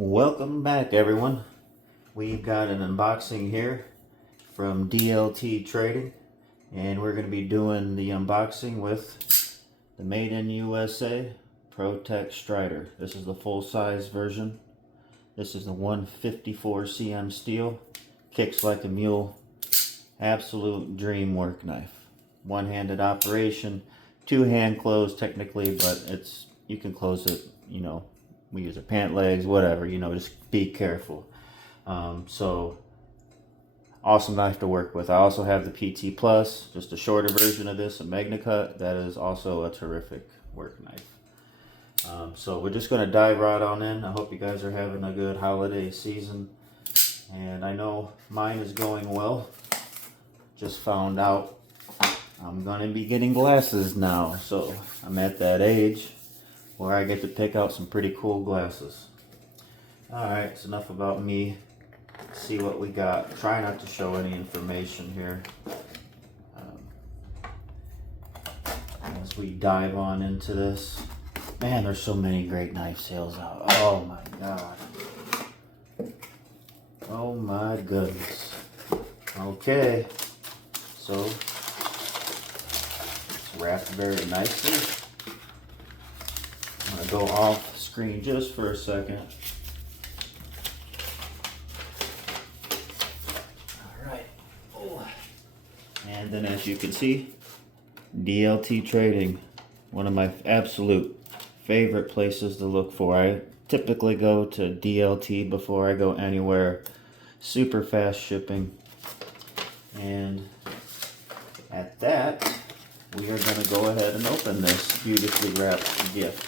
Welcome back, everyone. We've got an unboxing here from DLT Trading, and we're going to be doing the unboxing with the Made in USA ProTech Strider. This is the full-size version. This is the 154 cm steel, kicks like a mule, absolute dream work knife. One-handed operation, two-hand close technically, but you can close it, we use a pant legs, whatever, just be careful. So awesome knife to work with. I also have the PT Plus, just a shorter version of this, a Magna Cut. That is also a terrific work knife. So we're just going to dive right on in. I hope you guys are having a good holiday season, and I know mine is going well. Just found out I'm going to be getting glasses now, so I'm at that age where I get to pick out some pretty cool glasses. Alright, it's enough about me. Let's see what we got. Try not to show any information here as we dive on into this. Man, there's so many great knife sales out. Oh my god. Oh my goodness. Okay, so it's wrapped very nicely. I'm going to go off screen just for a second. Alright. Oh. And then as you can see, DLT Trading. One of my absolute favorite places to look for. I typically go to DLT before I go anywhere. Super fast shipping. And at that, we are going to go ahead and open this beautifully wrapped gift.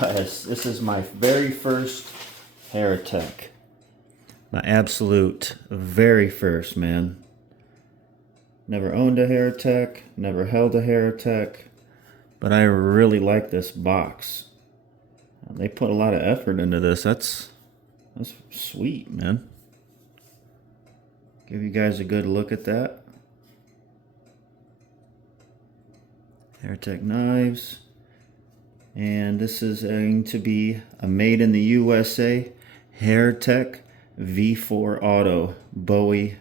Yes, this is my very first Heritech. My absolute very first, man. Never owned a Heritech, never held a Heritech, but I really like this box. They put a lot of effort into this. That's sweet, man. Give you guys a good look at that. Heritech knives. And this is going to be a made in the USA Heritech V4 Auto Bowie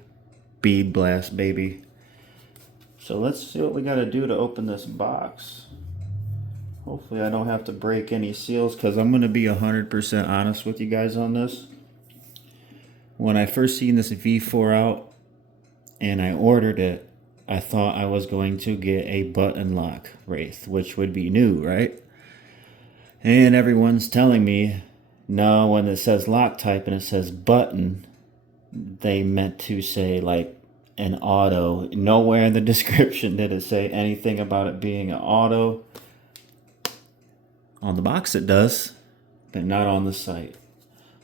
bead blast, baby. So let's see what we got to do to open this box. Hopefully I don't have to break any seals, because I'm going to be 100% honest with you guys on this. When I first seen this V4 out and I ordered it, I thought I was going to get a button lock Wraith, which would be new, right? And everyone's telling me, no, when it says lock type and it says button, they meant to say like an auto. Nowhere in the description did it say anything about it being an auto. On the box it does, but not on the site.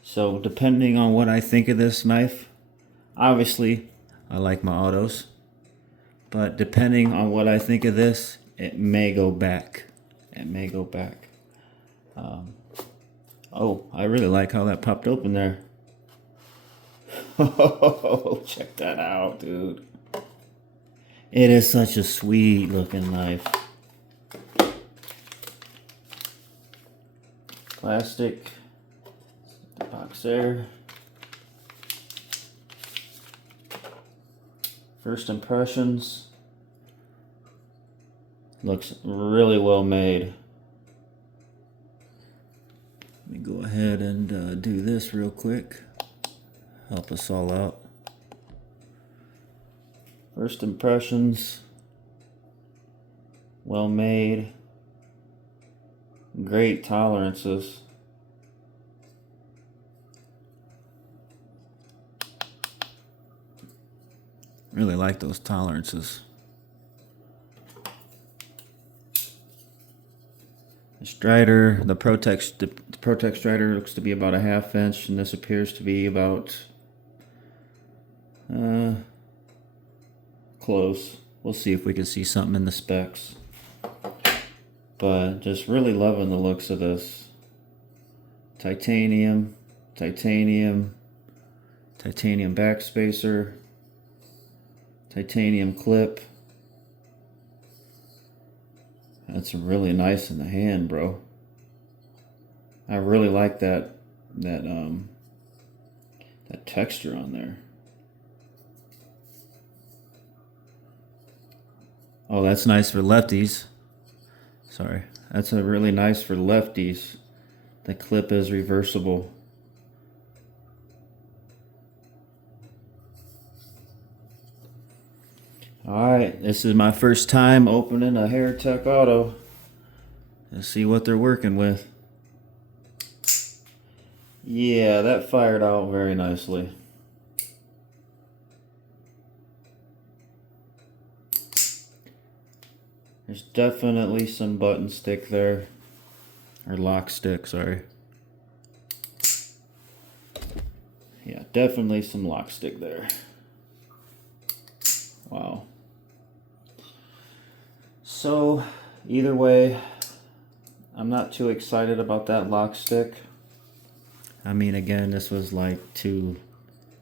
So depending on what I think of this knife, obviously I like my autos, but depending on what I think of this, it may go back. It may go back. Oh, I really like how that popped open there. Oh, check that out, dude. It is such a sweet looking knife. Plastic. The box there. First impressions. Looks really well made. Let me go ahead and do this real quick. Help us all out. First impressions. Well made. Great tolerances. Really like those tolerances. The Strider, the ProTech Strider looks to be about a 1/2 inch, and this appears to be about close. We'll see if we can see something in the specs. But just really loving the looks of this. Titanium, titanium, titanium backspacer, titanium clip. That's really nice in the hand, bro. I really like that texture on there. Oh, that's nice for lefties. Sorry. That's a really nice for lefties. The clip is reversible. Alright, this is my first time opening a Heritech Auto. Let's see what they're working with. Yeah, that fired out very nicely. There's definitely some button stick there. Or lock stick, sorry. Yeah, definitely some lock stick there. Wow. So, either way, I'm not too excited about that lock stick. I mean, again, this was like two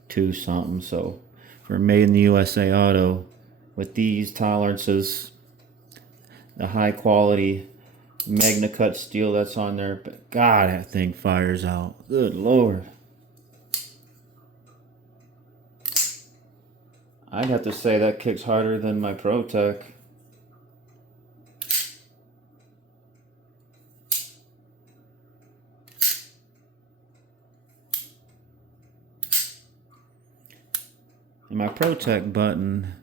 something. So, for Made in the USA Auto, with these tolerances, the high quality Magna Cut steel that's on there, but God, that thing fires out. Good Lord. I'd have to say that kicks harder than my ProTech. And my ProTech button,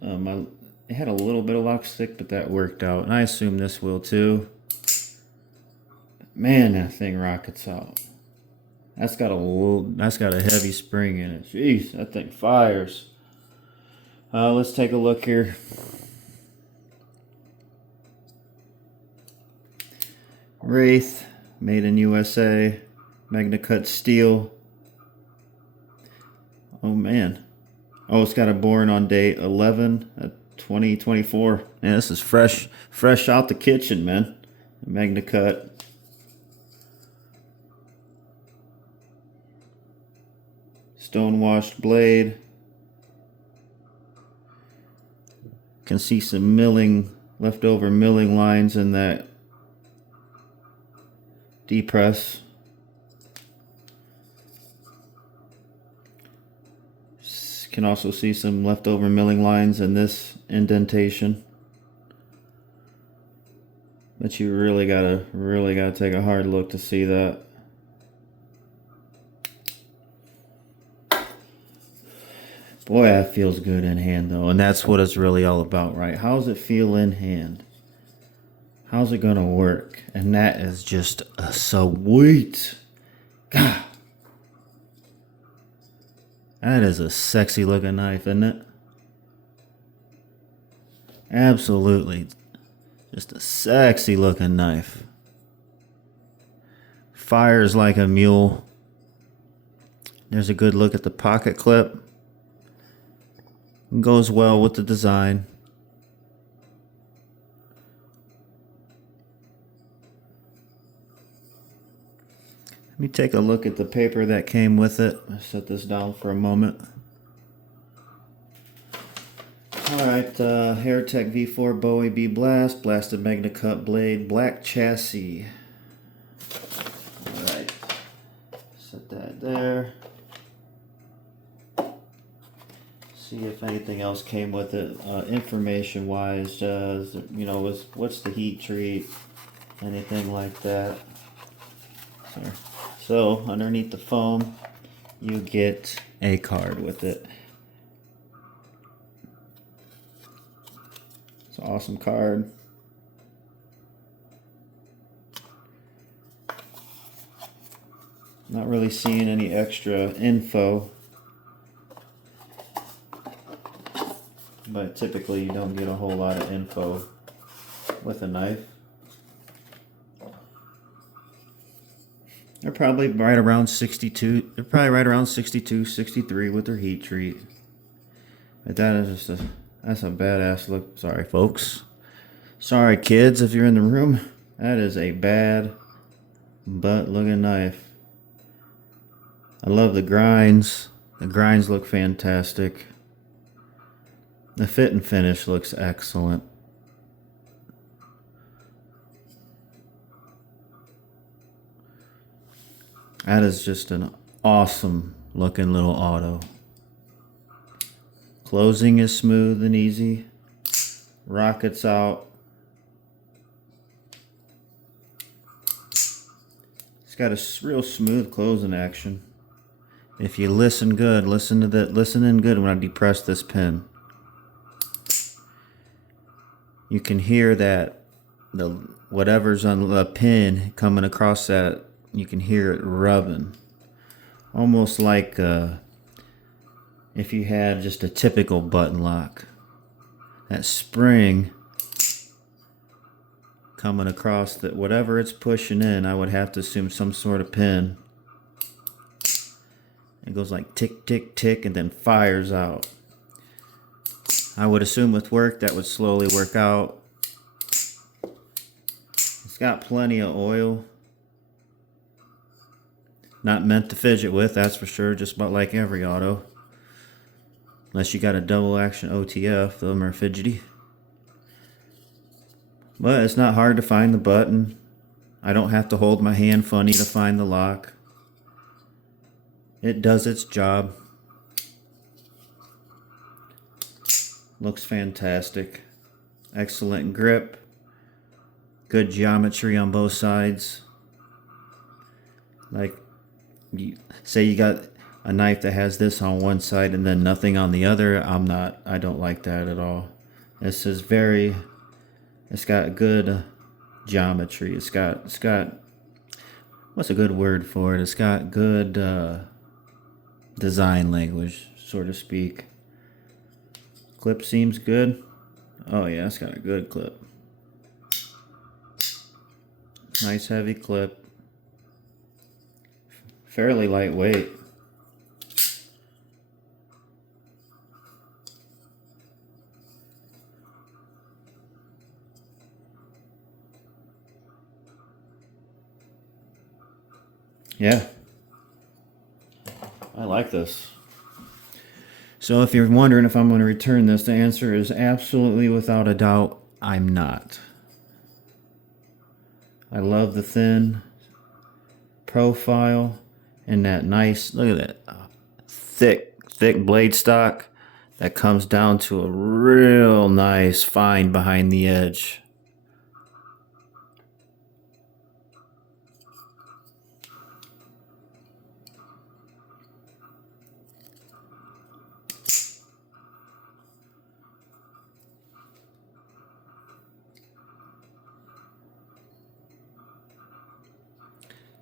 it had a little bit of lock stick, but that worked out. And I assume this will too. Man, that thing rockets out. That's got a heavy spring in it. Jeez, that thing fires. Let's take a look here. Wraith, made in USA, Magna Cut steel. Oh man. Oh, it's got a born on date 11/2024. Man, this is fresh out the kitchen, man. Magna Cut. Stone-washed blade. Can see some leftover milling lines in that depress. Can also see some leftover milling lines in this indentation. But you really gotta take a hard look to see that. Boy, that feels good in hand though, and that's what it's really all about, right? How's it feel in hand? How's it gonna work? And that is just a sweet. God. That is a sexy looking knife, isn't it? Absolutely. Just a sexy looking knife. Fires like a mule. There's a good look at the pocket clip. Goes well with the design. Let me take a look at the paper that came with it. I'll set this down for a moment. Alright, Heritech V4 Bowie B Blast, blasted Magna Cut blade, black chassis. Alright, set that there. See if anything else came with it, information wise, you know, what's the heat treat, anything like that. So underneath the foam, you get a card with it. It's an awesome card. Not really seeing any extra info. But typically you don't get a whole lot of info with a knife. They're probably right around 62. They're probably right around 62, 63 with their heat treat. But that is just that's a badass look. Sorry, folks. Sorry, kids, if you're in the room. That is a bad butt looking knife. I love the grinds. The grinds look fantastic. The fit and finish looks excellent. That is just an awesome looking little auto. Closing is smooth and easy. Rockets out. It's got a real smooth closing action. If you listen good, listen in good when I depress this pin. You can hear that whatever's on the pin coming across that, you can hear it rubbing. Almost like if you had just a typical button lock. That spring coming across that, whatever it's pushing in, I would have to assume some sort of pin. It goes like tick, tick, tick, and then fires out. I would assume with work that would slowly work out. It's got plenty of oil. Not meant to fidget with, that's for sure, just about like every auto. Unless you got a double action OTF, them are fidgety. But it's not hard to find the button. I don't have to hold my hand funny to find the lock. It does its job. Looks fantastic. Excellent grip. Good geometry on both sides. Like, say you got a knife that has this on one side and then nothing on the other. I don't like that at all. This is it's got good geometry. It's got, what's a good word for it? It's got good design language, so to speak. Clip seems good. Oh yeah, it's got a good clip. Nice heavy clip. Fairly lightweight. Yeah, I like this. So if you're wondering if I'm going to return this, the answer is absolutely, without a doubt, I'm not. I love the thin profile and that nice, look at that, thick blade stock that comes down to a real nice fine behind the edge.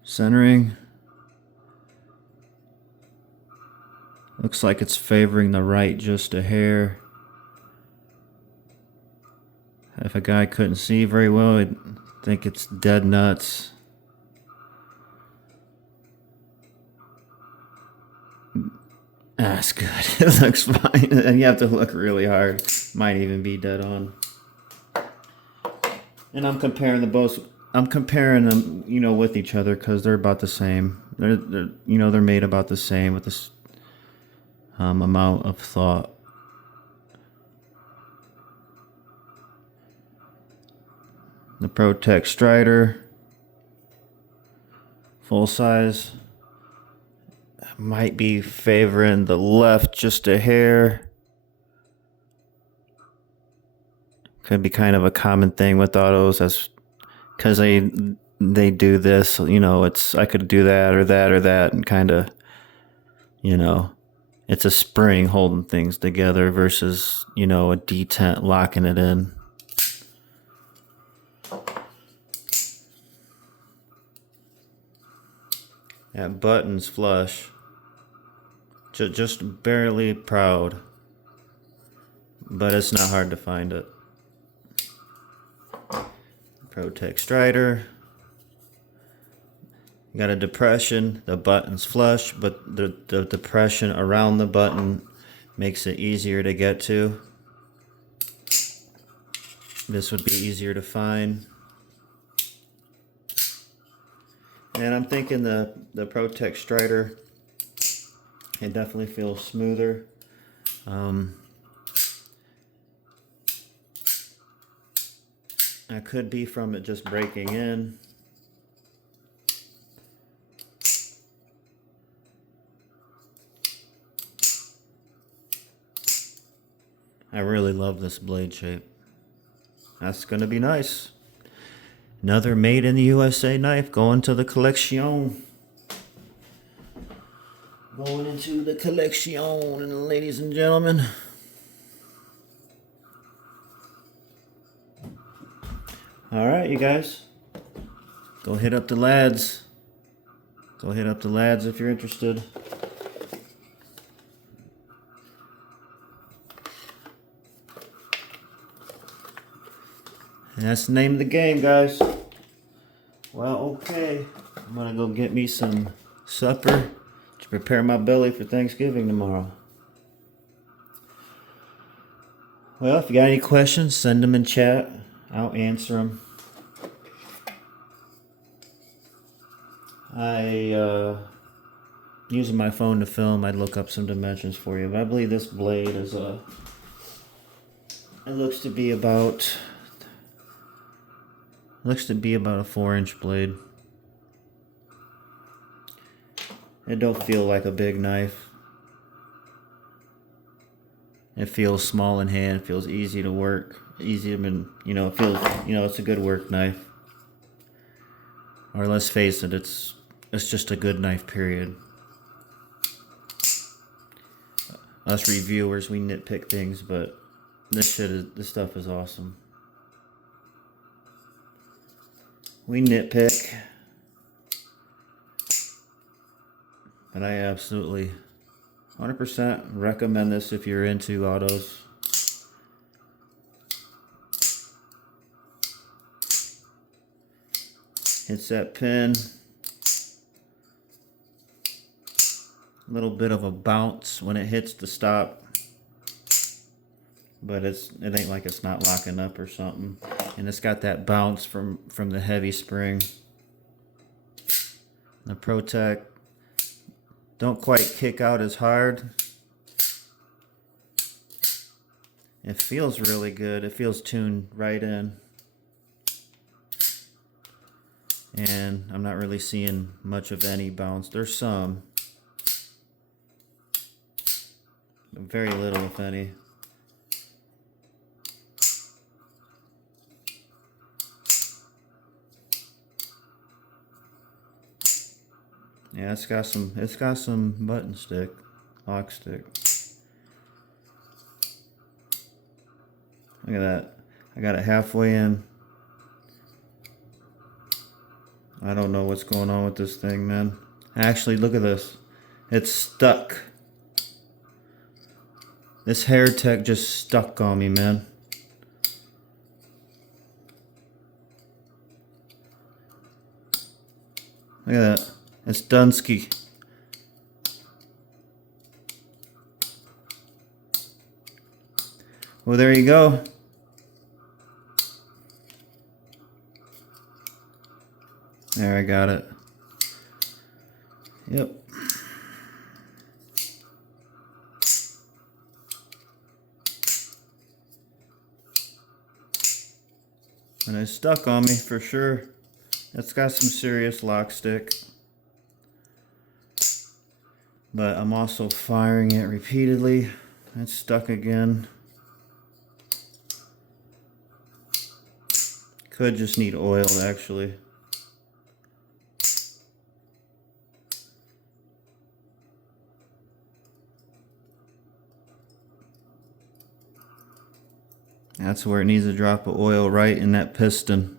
Centering. Looks like it's favoring the right just a hair. If a guy couldn't see very well, I'd think it's dead nuts. That's good. It looks fine. And you have to look really hard. Might even be dead on. And I'm comparing them, you know, with each other because they're about the same. They're made about the same with this amount of thought. The Heritech Strider, full size, might be favoring the left just a hair. Could be kind of a common thing with autos, that's because they do this, you know, I could do that or that or that, and kind of, you know, it's a spring holding things together versus, you know, a detent locking it in. That button's flush. Just barely proud. But it's not hard to find it. Heritech Strider. You got a depression. The button's flush, but the depression around the button makes it easier to get to. This would be easier to find. And I'm thinking the Heritech Strider, it definitely feels smoother. That could be from it just breaking in. I really love this blade shape. That's gonna be nice. Another made in the USA knife going to the collection. Going into the collection, ladies and gentlemen. Alright, you guys. Go hit up the lads. Go hit up the lads if you're interested. And that's the name of the game, guys. Well, okay. I'm gonna go get me some supper to prepare my belly for Thanksgiving tomorrow. Well, if you got any questions, send them in chat. I'll answer them. Using my phone to film, I'd look up some dimensions for you. But I believe this blade is it looks to be about a 4-inch blade. It don't feel like a big knife. It feels small in hand. It feels easy to work. Easy to, it feels, it's a good work knife. Or let's face it, it's just a good knife, period. Us reviewers, we nitpick things, but this stuff is awesome. We nitpick, but I absolutely 100% recommend this if you're into autos. Hits that pin. A little bit of a bounce when it hits the stop, but it ain't like it's not locking up or something. And it's got that bounce from the heavy spring. The Protec don't quite kick out as hard. It feels really good. It feels tuned right in. And I'm not really seeing much of any bounce. There's some. Very little, if any. Yeah, it's got some button stick, lock stick. Look at that. I got it halfway in. I don't know what's going on with this thing, man. Actually, look at this. It's stuck. This Heritech just stuck on me, man. Look at that. It's Dunsky. Well, there you go. There, I got it. Yep. And it's stuck on me for sure. It's got some serious lock stick. But I'm also firing it repeatedly. It's stuck again. Could just need oil, actually. That's where it needs a drop of oil, right in that piston.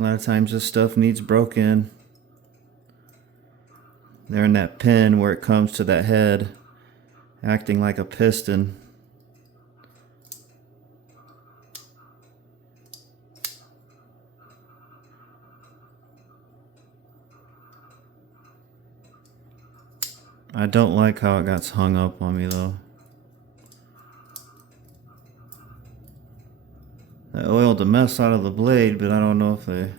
A lot of times this stuff needs broken. They're in that pin where it comes to that head, acting like a piston. I don't like how it got hung up on me though. I oiled the mess out of the blade, but I don't know if they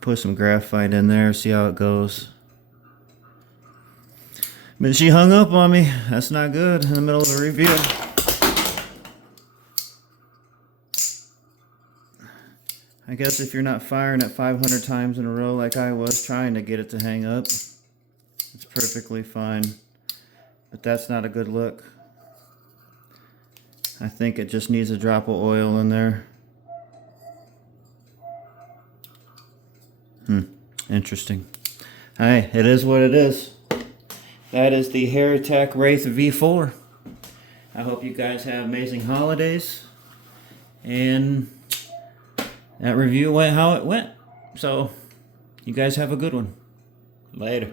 put some graphite in there, see how it goes. But she hung up on me. That's not good in the middle of a review. I guess if you're not firing it 500 times in a row like I was trying to get it to hang up, it's perfectly fine. But that's not a good look. I think it just needs a drop of oil in there. Interesting. Hey, it is what it is. That is the Heritech Wraith V4. I hope you guys have amazing holidays. And that review went how it went. So, you guys have a good one. Later.